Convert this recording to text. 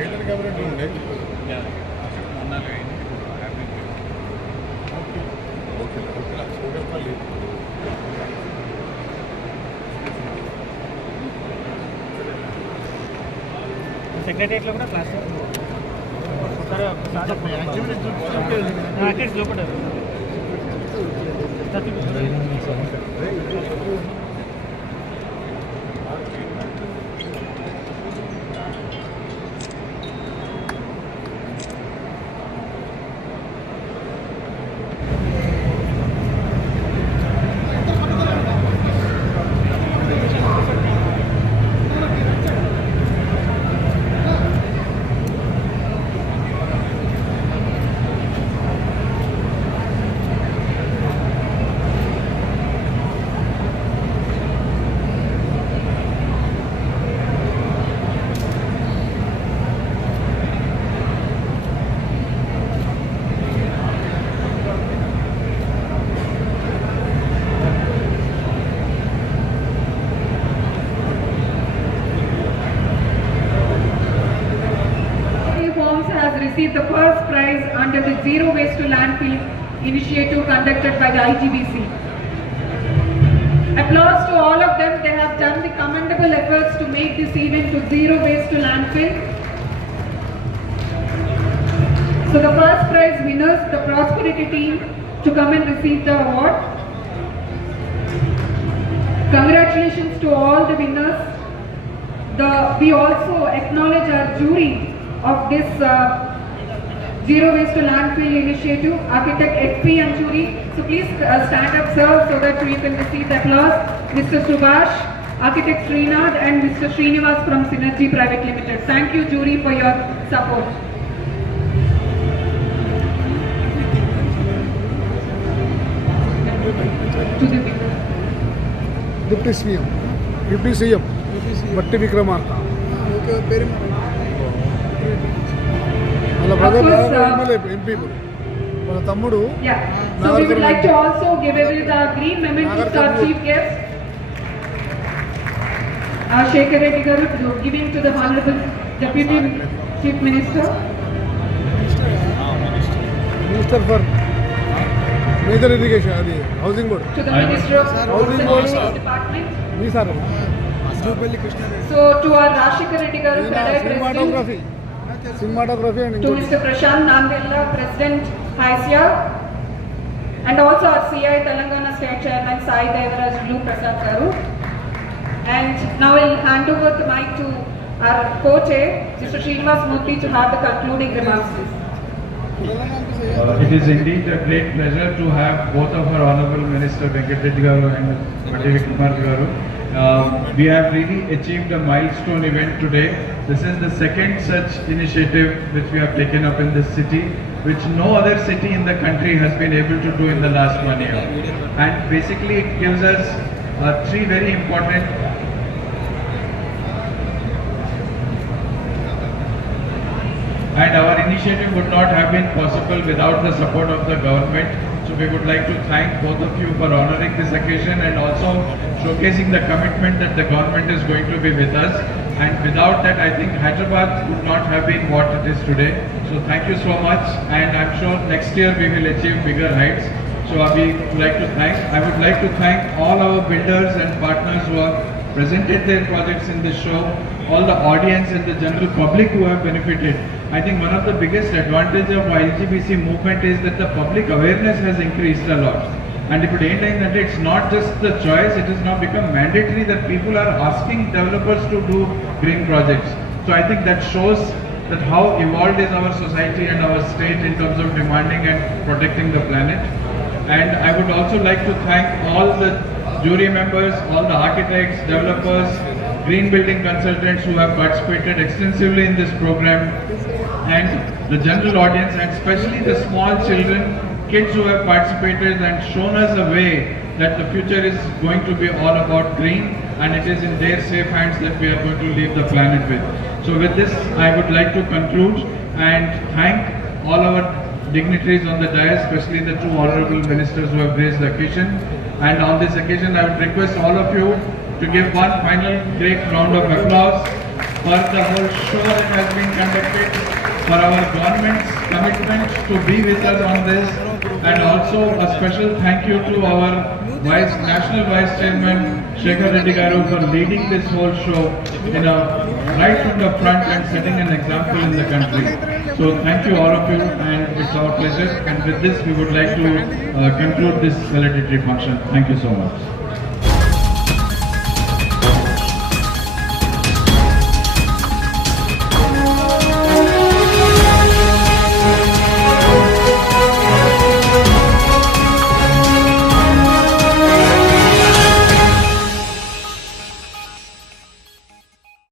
కేంద్ర గవర్నమెంట్ ఉండే ఓకే సూర్యపల్లి సెక్రటరియట్లో కూడా క్లాస్ లోపల received the first prize under the Zero Waste to Landfill initiative conducted by the IGBC. Applause to all of them. They have done the commendable efforts to make this event to Zero Waste to Landfill. So the first prize winners, the Prosperity team, to come and receive the award. Congratulations to all the winners. We also acknowledge our jury of this Zero Waste to Landfill initiative, architect HP Anchuri. So please stand up, sir, so that we can receive the applause. Mr. Subhash, architect Srinath, and Mr. Srinivas from Synergy Private Limited. Thank you, jury, for your support. To the winner. Deputy CM deputy CM బట్టి విక్రమార్క వాళ్ళ brother MLA MP వాళ్ళ తమ్ముడు. Yeah. So we would like to also give away the green memento to our chief guest, Shekhar Reddy Garu, giving to the Honorable Deputy Chief Minister. Minister for major irrigation అది housing board. To the Minister of Housing Rural Board. Department. మీ sir So to our Rashikar Reddy Garu, cinematography and to Mr. Prashant Nandella, President HISIA, and also our CI Telangana State Chairman Sai Devaraj Blue Prasad Garu. And now I'll hand over the mic to our co-chair, Mr. Srinivas Murthy, to have the concluding remarks. It is indeed a great pleasure to have both of our Honorable Minister Venkat Reddy Garu and Batti Vikramarka Garu. We have really achieved a milestone event today. This is the second such initiative which we have taken up in this city, which no other city in the country has been able to do in the last 1 year. And basically it gives us three very important and our initiative would not have been possible without the support of the government. So we would like to thank both of you for honoring this occasion and also showcasing the commitment that the government is going to be with us. And without that, I think Hyderabad would not have been what it is today. So thank you so much, and I'm sure next year we will achieve bigger heights. So I would like to thank all our builders and partners who have presented their projects in this show, all the audience and the general public who have benefited. I think one of the biggest advantages of IGBC movement is that the public awareness has increased a lot. And if it ain't that, it's not just the choice, it has now become mandatory that people are asking developers to do green projects. So I think that shows that how evolved is our society and our state in terms of demanding and protecting the planet. And I would also like to thank all the jury members, all the architects, developers, green building consultants who have participated extensively in this program, and the general audience, and especially the small children, kids who have participated and shown us a way that the future is going to be all about green, and it is in their safe hands that we are going to leave the planet with. So with this, I would like to conclude and thank all our dignitaries on the dais, especially the two honorable ministers who have raised the occasion. And on this occasion, I would request all of you to give one final great round of applause for the whole show that has been conducted, for our government's commitment to be with us on this, and also a special thank you to our National Vice Chairman Shekhar Reddy Garu for leading this whole show right from the front and setting an example in the country. So thank you all of you, and it's our pleasure. And with this, we would like to conclude this valedictory function. Thank you so much.